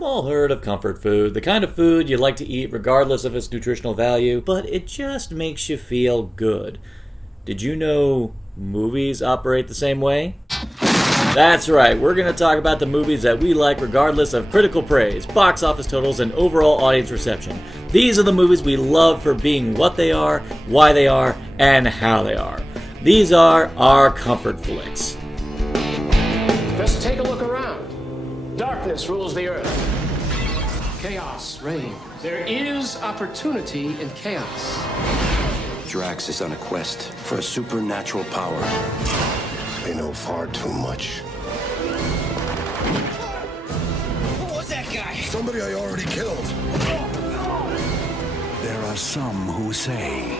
We've all heard of comfort food, the kind of food you like to eat regardless of its nutritional value, but it just makes you feel good. Did you know movies operate the same way? That's right, we're going to talk about the movies that we like regardless of critical praise, box office totals, and overall audience reception. These are the movies we love for being what they are, why they are, and how they are. These are our comfort flicks. Just take a look around. Darkness rules the earth. Chaos reigns. There is opportunity in chaos. Drax is on a quest for a supernatural power. They know far too much. Who was that guy? Somebody I already killed. There are some who say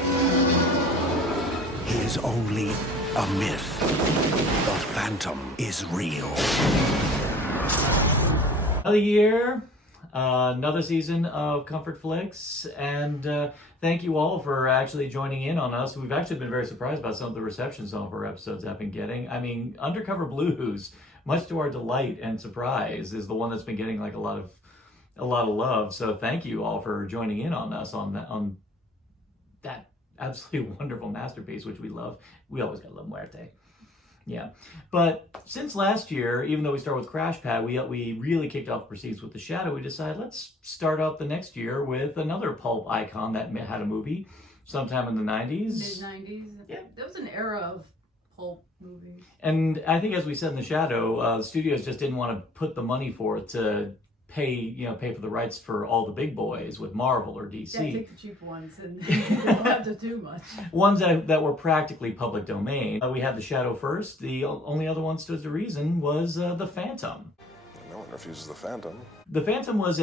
he is only a myth. The Phantom is real. Another year, another season of Comfort Flicks, and thank you all for actually joining in on us. We've actually been very surprised about some of the reception some of our episodes have been getting. I mean, Undercover Blues, much to our delight and surprise, is the one that's been getting like a lot of love. So thank you all for joining in on us on that absolutely wonderful masterpiece, which we love. We always gotta love Muerte. Yeah, but since last year, even though we started with Crash Pad, we really kicked off proceeds with The Shadow. We decided let's start up the next year with another pulp icon that had a movie sometime in the 90s. Mid-90s. Yeah. There was an era of pulp movies. And I think, as we said in The Shadow, the studios just didn't want to put the money for it to pay for the rights for all the big boys with Marvel or DC. Yeah, take the cheap ones and you don't have to do much. Ones that were practically public domain. We had The Shadow first. The only other one stood to reason was The Phantom. No one refuses the Phantom. The Phantom was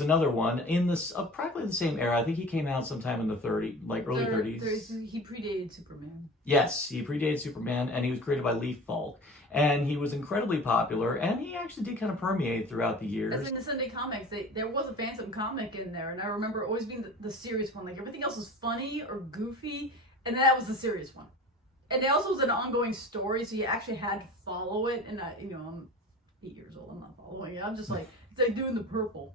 another one in this practically the same era. I think he came out sometime in the early 30s. He predated Superman. Yes, he predated Superman, and he was created by Falk. And he was incredibly popular, and he actually did kind of permeate throughout the years. As in the Sunday comics, there was a Phantom comic in there, and I remember it always being the serious one. Like, everything else was funny or goofy, and that was the serious one. And there also was an ongoing story, so you actually had to follow it. And I'm 8 years old, I'm not following it. I'm just like, it's like doing the purple.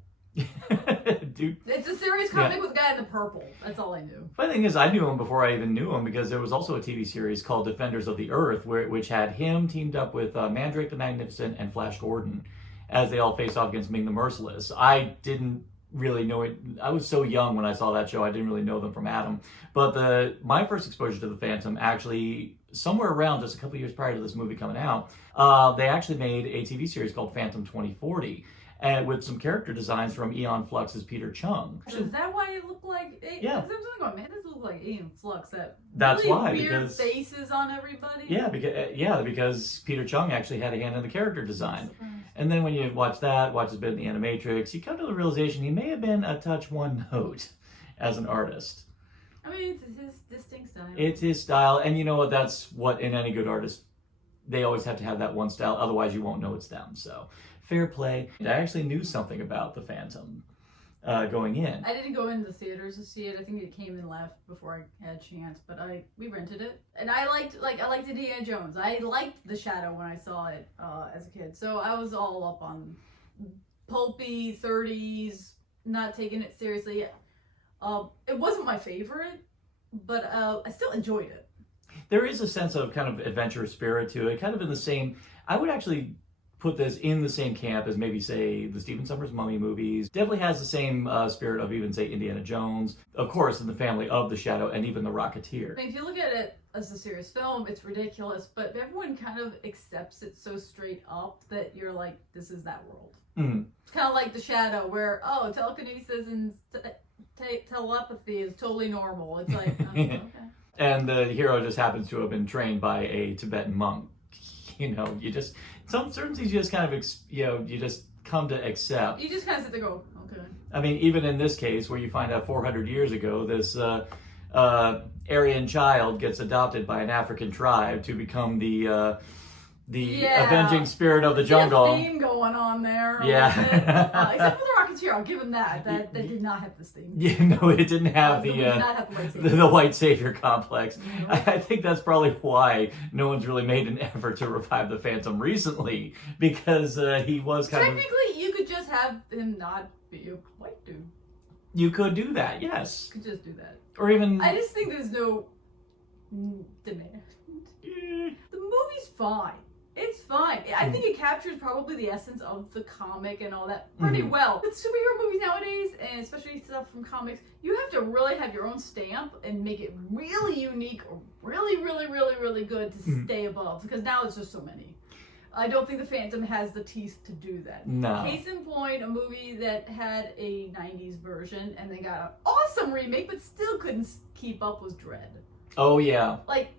Dude. It's a serious comic with a guy in the purple. That's all I knew. Funny thing is, I knew him before I even knew him, because there was also a TV series called Defenders of the Earth, which had him teamed up with Mandrake the Magnificent and Flash Gordon as they all faced off against Ming the Merciless. I didn't really know it. I was so young when I saw that show, I didn't really know them from Adam. But my first exposure to the Phantom, actually somewhere around just a couple years prior to this movie coming out, they actually made a TV series called Phantom 2040. And with some character designs from Aeon Flux's Peter Chung. Is that why it looked like? Yeah. Because I was going, man, this looks like Aeon Flux. That's really why, weird because faces on everybody. Yeah, because Peter Chung actually had a hand in the character design. And then when you watch a bit in the Animatrix, you come to the realization he may have been a touch one note as an artist. I mean, it's his distinct style. It's his style, and you know what? That's what in any good artist, they always have to have that one style. Otherwise, you won't know it's them. So. Fair play. I actually knew something about The Phantom going in. I didn't go into the theaters to see it. I think it came and left before I had a chance, but we rented it. And I liked Indiana Jones. I liked The Shadow when I saw it as a kid. So I was all up on pulpy 30s, not taking it seriously. It wasn't my favorite, but I still enjoyed it. There is a sense of kind of adventurous spirit to it, kind of in the same, I would actually put this in the same camp as maybe, say, the Stephen Sommers Mummy movies. Definitely has the same spirit of even, say, Indiana Jones. Of course, in the family of The Shadow and even The Rocketeer. I mean, if you look at it as a serious film, it's ridiculous, but everyone kind of accepts it so straight up that you're like, this is that world. Mm-hmm. It's kind of like The Shadow, where, telekinesis and telepathy is totally normal. It's like, okay. And the hero just happens to have been trained by a Tibetan monk. Some certain things you just kind of, you just come to accept. You just kind of sit there and go, okay. I mean, even in this case, where you find out 400 years ago, this Aryan child gets adopted by an African tribe to become the avenging spirit of the jungle. There's a theme going on there. Yeah. Except for the Rocketeer, I'll give him that. That did not have this theme. Yeah, no, it didn't have the white savior complex. No. I think that's probably why no one's really made an effort to revive the Phantom recently, because he was kind Technically, you could could just have him not be a white dude. You could do that, yes. You could just do that. Or even... I just think there's no demand. The movie's fine. It's fine. I think it captures probably the essence of the comic and all that pretty well. With superhero movies nowadays, and especially stuff from comics, you have to really have your own stamp and make it really unique or really, really, really, really good to stay above. Because now it's just so many. I don't think the Phantom has the teeth to do that. No. Case in point, a movie that had a 90s version and they got an awesome remake but still couldn't keep up was Dredd. Oh, yeah. Like,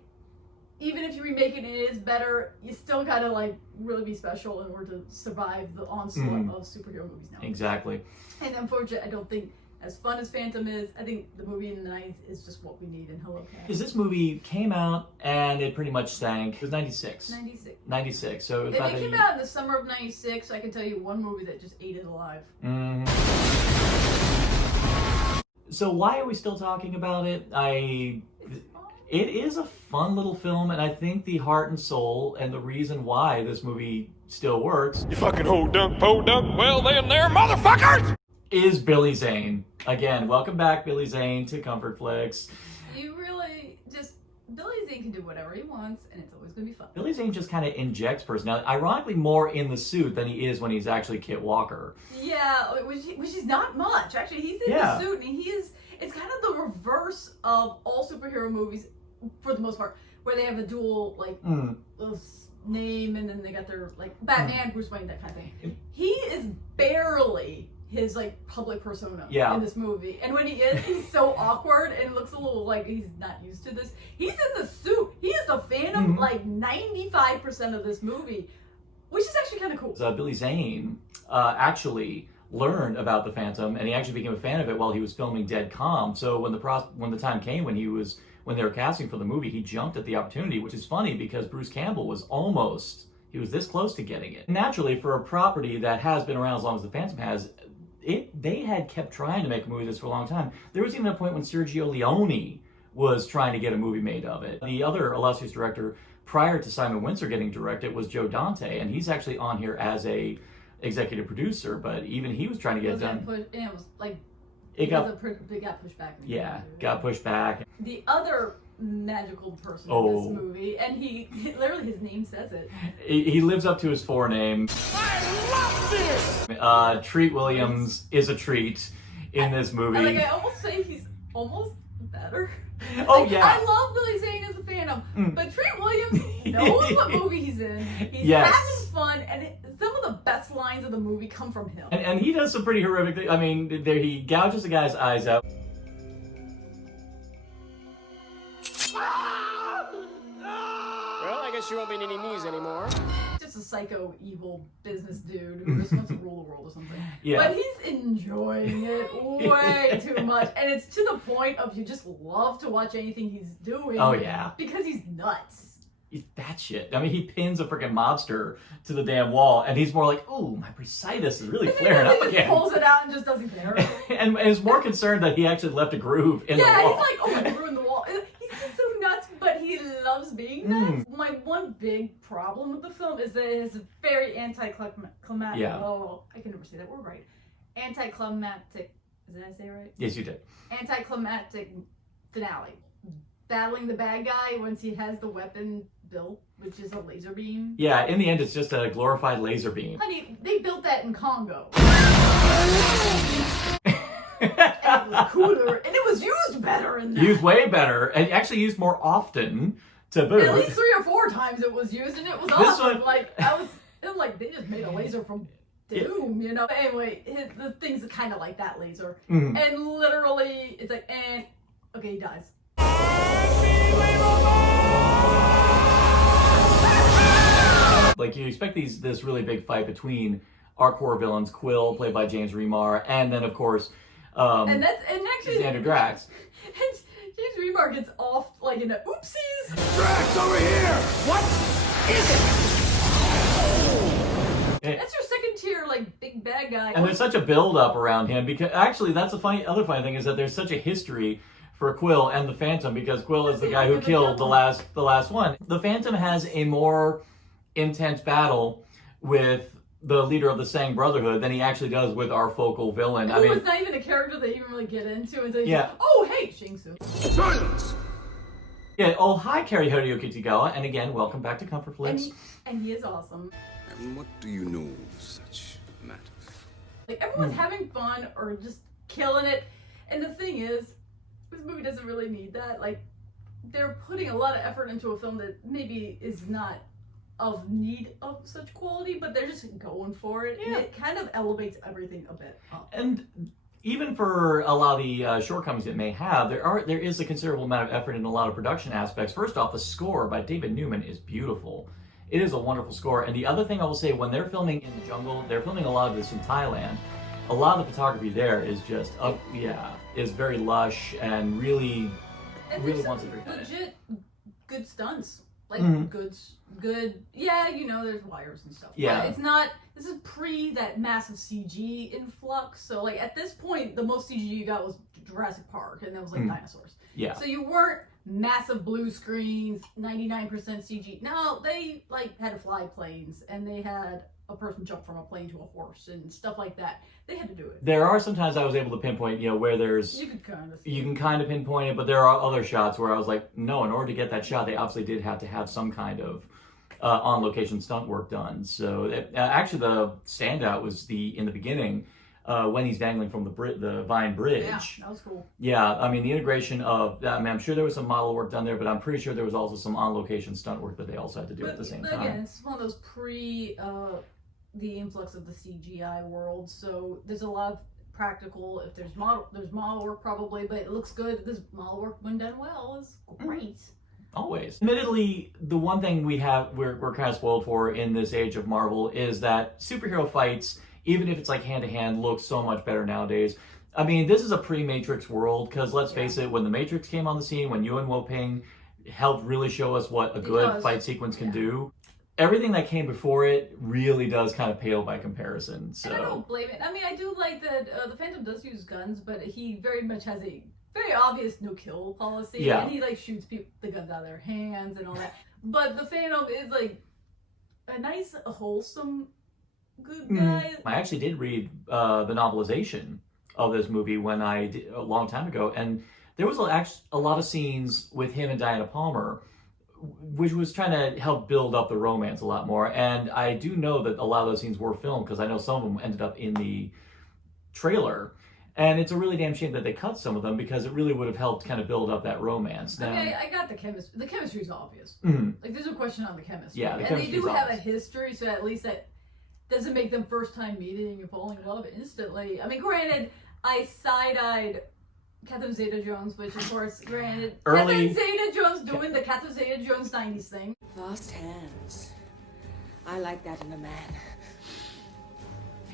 even if you remake it and it is better, you still gotta, like, really be special in order to survive the onslaught of superhero movies now. Exactly. And unfortunately, I don't think, as fun as Phantom is, I think the movie in the 90s is just what we need in Hello Cat. Because this movie came out and it pretty much sank. It was 96. 96. 96. So it was If about it came out in the summer of 96, I can tell you one movie that just ate it alive. So why are we still talking about it? It is a fun little film, and I think the heart and soul and the reason why this movie still works... You fucking ho dunk, po dunk, well then there, motherfuckers! ...is Billy Zane. Again, welcome back, Billy Zane, to Comfort Flicks. You really just... Billy Zane can do whatever he wants, and it's always going to be fun. Billy Zane just kind of injects personality, ironically more in the suit than he is when he's actually Kit Walker. Yeah, which is not much. Actually, he's in the suit, and he is... It's kind of the reverse of all superhero movies, for the most part, where they have a dual, like, name, and then they got their, like, Batman, Bruce Wayne, that kind of thing. He is barely his, like, public persona in this movie. And when he is, he's so awkward and looks a little like he's not used to this. He's in the suit. He is the Phantom, like, 95% of this movie, which is actually kind of cool. Billy Zane actually learned about the Phantom, and he actually became a fan of it while he was filming Dead Calm. So when the time came when they were casting for the movie, he jumped at the opportunity, which is funny because Bruce Campbell was he was this close to getting it. Naturally, for a property that has been around as long as the Phantom has, they had kept trying to make a movie of this for a long time. There was even a point when Sergio Leone was trying to get a movie made of it. The other illustrious director prior to Simon Windsor getting directed was Joe Dante, and he's actually on here as a executive producer, but even he was trying to get it done. It was like it got pushed back. Got pushed back. The other magical person in this movie, and he literally, his name says it. He lives up to his forename. I love this! Treat Williams is a treat in this movie. I almost say he's almost better. Oh, like, yeah. I love Billy Zane as a Phantom, but Treat Williams knows what movie he's in. He's having fun, and some of the best lines of the movie come from him. And he does some pretty horrific things. I mean, he gouges a guy's eyes out. Well, I guess you won't be needing these anymore. Just a psycho, evil business dude who just wants to rule the world or something. Yeah. But he's enjoying it way too much. And it's to the point of you just love to watch anything he's doing. Oh, yeah. Because he's nuts. He's batshit. I mean, he pins a freaking mobster to the damn wall, and he's more like, "Ooh, my bursitis is really flaring up again." He pulls it out and just doesn't care. and is more concerned that he actually left a groove in the wall. Yeah, he's like, "Oh, I ruined the wall." He's just so nuts, but he loves being nuts. My one big problem with the film is that it is very anticlimactic. Yeah. Oh, I can never say that word right. Anticlimactic. Did I say it right? Yes, you did. Anticlimactic finale. Battling the bad guy once he has the weapon built, which is a laser beam. Yeah, in the end, it's just a glorified laser beam. Honey, they built that in Congo. And it was cooler, and it was used better in that. Used way better, and actually used more often to boot. At least 3 or 4 times it was used, and it was awesome. I'm like, they just made a laser from Doom, you know? Anyway, the thing's kind of like that laser. And literally, it's like, and, okay, he dies. Like, you expect this really big fight between our core villains, Quill, played by James Remar, and then, of course, and actually Xander Drax. And James Remar gets off, like, in a oopsies. Drax, over here! What is it? That's your second tier, like, big bad guy. And there's such a build-up around him, because actually, that's the other funny thing is that there's such a history for Quill and the Phantom, because Quill is the guy who killed the last one. The Phantom has a more intense battle with the leader of the Sang Brotherhood than he actually does with our focal villain. I Who mean, was not even a character they even really get into until he's Yeah. like, oh, hey, Shingsu. Silence! yeah. Oh, hi, Carrie Hiroyuki-Tagawa, and again, welcome back to Comfort Flicks. And he is awesome. And what do you know of such matters? Like, everyone's having fun or just killing it. And the thing is, this movie doesn't really need that. Like, they're putting a lot of effort into a film that maybe is not of need of such quality, but they're just going for it. And it kind of elevates everything a bit up. And even for a lot of the shortcomings it may have, there is a considerable amount of effort in a lot of production aspects. First off, the score by David Newman is beautiful. It is a wonderful score. And the other thing I will say, when they're filming in the jungle, they're filming a lot of this in Thailand. A lot of the photography there is just is very lush and really wants to drink legit good stunts. Like good yeah, you know, there's wires and stuff. Yeah. But it's not, this is pre that massive CG influx. So like at this point the most CG you got was Jurassic Park, and that was like dinosaurs. Yeah. So you weren't massive blue screens, 99% CG. No, they like had to fly planes, and they had a person jump from a plane to a horse and stuff like that. They had to do it. There are sometimes I was able to pinpoint, where there's You could kind of see you can kind of pinpoint it, but there are other shots where I was like, no, in order to get that shot, they obviously did have to have some kind of on-location stunt work done. So actually, the standout was in the beginning when he's dangling from the Vine Bridge. Yeah, that was cool. Yeah, I mean the integration of I'm sure there was some model work done there, but I'm pretty sure there was also some on-location stunt work that they also had to do at the same time. Again, it's one of those the influx of the CGI world, so there's a lot of practical. If there's model work probably, but it looks good. This model work when done well is great. Always. Admittedly, the one thing we're kind of spoiled for in this age of Marvel is that superhero fights, even if it's like hand-to-hand, look so much better nowadays. I mean, this is a pre-Matrix world, because let's face it, when the Matrix came on the scene, when Yuan Wo-ping helped really show us what a good fight sequence can do, everything that came before it really does kind of pale by comparison. So. And I don't blame it. I mean, I do like that the Phantom does use guns, but he very much has a very obvious no-kill policy. Yeah. And he like shoots the guns out of their hands and all that. But the Phantom is like a nice, wholesome, good guy. I actually did read the novelization of this movie when I did a long time ago, and there was a lot of scenes with him and Diana Palmer, which was trying to help build up the romance a lot more. And I do know that a lot of those scenes were filmed, because I know some of them ended up in the trailer. And it's a really damn shame that they cut some of them, because it really would have helped kind of build up that romance. Now, Okay, I got the chemistry. The chemistry's obvious. Like, there's no question on the chemistry. Yeah, the and they do chemistry's have a obvious. history, so at least that doesn't make them first time meeting and falling in love instantly. I mean, granted, I side-eyed Catherine Zeta-Jones, which of course, granted, Early- Catherine Zeta-Jones doing the Catherine Zeta-Jones 90s thing. Fast hands. I like that in a man.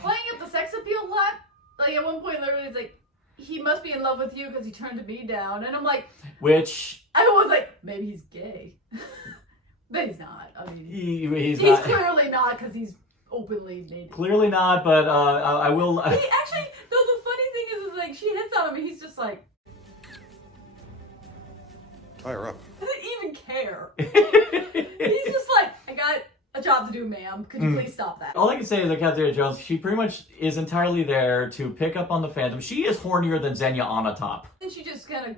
Playing up the sex appeal a lot. Like, at one point, literally, it's like, he must be in love with you because he turned me down. And I'm like, which I was like, maybe he's gay. But he's not. I mean, he's he's not, clearly not, because he's openly dating. clearly not, but I will. He actually, though, the funny thing is like, she hits on him and he's just like, Tie her up. doesn't even care. He's just like, I got a job to do, ma'am. Could you please stop that? All I can say is that Catherine Zeta-Jones, she pretty much is entirely there to pick up on the Phantom. She is hornier than Xenia Onatopp. And she just kind of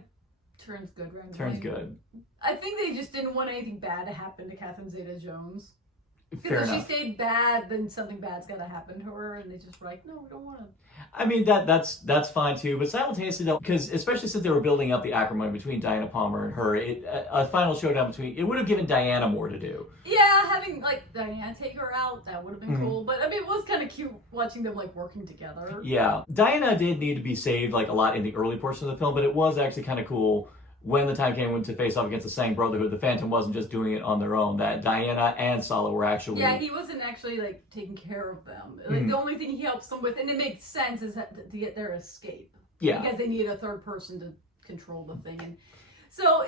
turns good randomly. Turns good. I think they just didn't want anything bad to happen to Catherine Zeta-Jones. Fair Because if she enough. stayed bad, then something bad's gonna happen to her, and they just were like, no, we don't want to. I mean, that's fine too, but simultaneously though, because especially since they were building up the acrimony between Diana Palmer and her, a final showdown between, it would have given Diana more to do. Yeah, having like Diana take her out, that would have been cool. But I mean, it was kind of cute watching them like working together. Yeah, Diana did need to be saved like a lot in the early portion of the film, but it was actually kind of cool when the time came to face off against the Sang Brotherhood. The Phantom wasn't just doing it on their own, that Diana and Sala were actually... Yeah, he wasn't actually like taking care of them. Like the only thing he helps them with, and it makes sense, is that to get their escape. Yeah. Because they needed a third person to control the thing. And so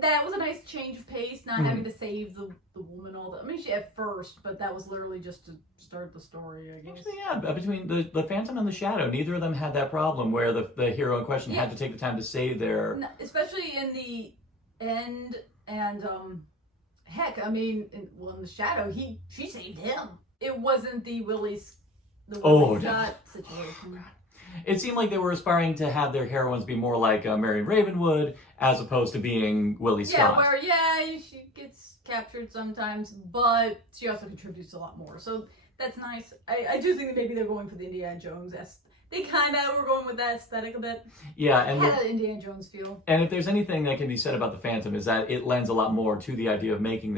that was a nice change of pace, not having to save the woman all the... I mean, she at first, but that was literally just to start the story, I guess. Actually, yeah, between the Phantom and the Shadow, neither of them had that problem where the hero in question had to take the time to save their... No, especially in the end, and heck, I mean, in the Shadow, she saved him. it wasn't the Willie Oh, Scott situation. It seemed like they were aspiring to have their heroines be more like Marion Ravenwood as opposed to being Willie Scott. Where she gets captured sometimes, but she also contributes a lot more. So that's nice. I do think that maybe they're going for the Indiana Jones. They kind of were going with that aesthetic a bit. Yeah, and had an Indiana Jones feel. And if there's anything that can be said about the Phantom is that it lends a lot more to the idea of making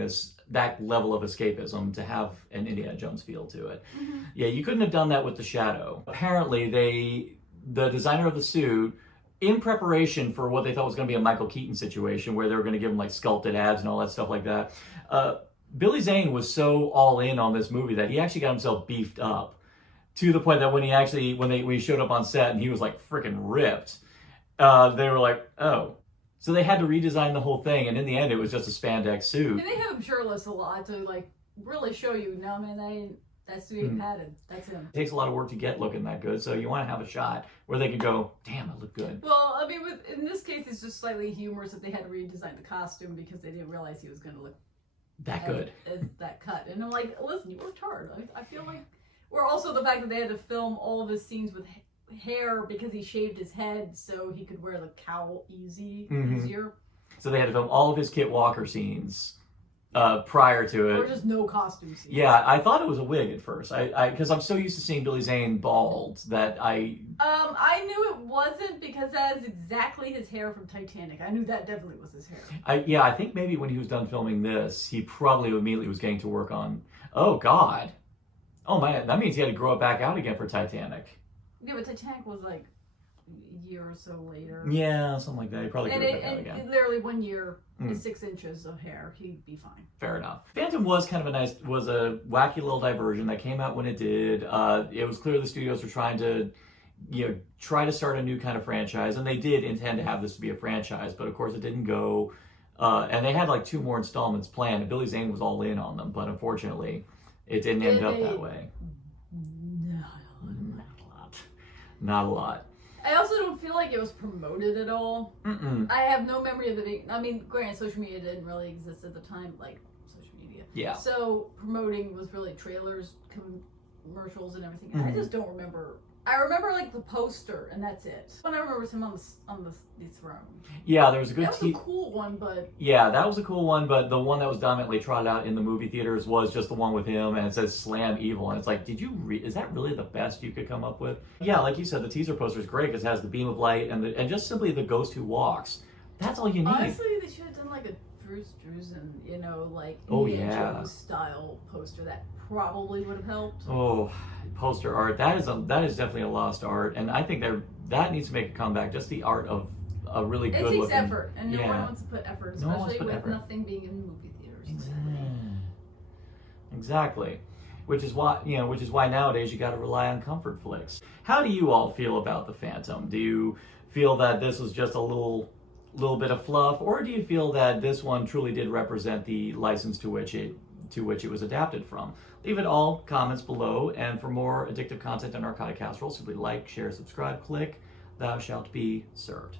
that level of escapism to have an Indiana Jones feel to it. Mm-hmm. Yeah, you couldn't have done that with the Shadow. Apparently, the designer of the suit, in preparation for what they thought was going to be a Michael Keaton situation where they were going to give him like sculpted abs and all that stuff like that, Billy Zane was so all in on this movie that he actually got himself beefed up to the point that when he showed up on set and he was like freaking ripped, they were like, oh. So they had to redesign the whole thing, and in the end, it was just a spandex suit. And they have him shirtless a lot to like really show you, no man, that's suit ain't padded. That's him. It takes a lot of work to get looking that good, so you want to have a shot where they could go, damn, I look good. Well, I mean, in this case, it's just slightly humorous that they had to redesign the costume because they didn't realize he was going to look that good. As that cut. And I'm like, listen, you worked hard. I feel like... Or also the fact that they had to film all of his scenes with hair because he shaved his head so he could wear the cowl easier. So they had to film all of his Kit Walker scenes prior to it. Or just no costume scenes. Yeah, I thought it was a wig at first. Because I'm so used to seeing Billy Zane bald that I knew it wasn't because that is exactly his hair from Titanic. I knew that definitely was his hair. I think maybe when he was done filming this, he probably immediately was getting to work on, oh God. Oh man, that means he had to grow it back out again for Titanic. Yeah, but Titanic was like a year or so later. Yeah, something like that. He probably grew it back out again. And literally 1 year, 6 inches of hair, he'd be fine. Fair enough. Phantom was kind of a wacky little diversion that came out when it did. It was clear the studios were trying to, try to start a new kind of franchise, and they did intend to have this to be a franchise, but of course it didn't go. And they had like 2 more installments planned, and Billy Zane was all in on them, but unfortunately, it didn't end up that way. Not a lot. I also don't feel like it was promoted at all. Mm-mm. I have no memory of it being... I mean, granted, social media didn't really exist at the time, like social media. Yeah. So promoting was really trailers, commercials, and everything. And I just don't remember... I remember like the poster, and that's it. When I remember him on the throne. Yeah, there was a good. That was a cool one, but. Yeah, that was a cool one, but the one that was dominantly trotted out in the movie theaters was just the one with him, and it says "Slam Evil," and it's like, is that really the best you could come up with? Yeah, like you said, the teaser poster is great because it has the beam of light and just simply the ghost who walks. That's all you need. Honestly, they should have done like a Bruce Struzan, like Indiana Jones style poster. That probably would have helped. Oh, poster art. That is definitely a lost art, and I think that needs to make a comeback. Just the art of a really good looking. It takes effort, and no one wants to put effort, especially with nothing being in movie theaters. Exactly. Which is why nowadays you got to rely on comfort flicks. How do you all feel about the Phantom? Do you feel that this was just a little bit of fluff, or do you feel that this one truly did represent the license to which it was adapted from? Leave it all comments below, and for more addictive content on Narcotic Casserole, simply like, share, subscribe, click, thou shalt be served.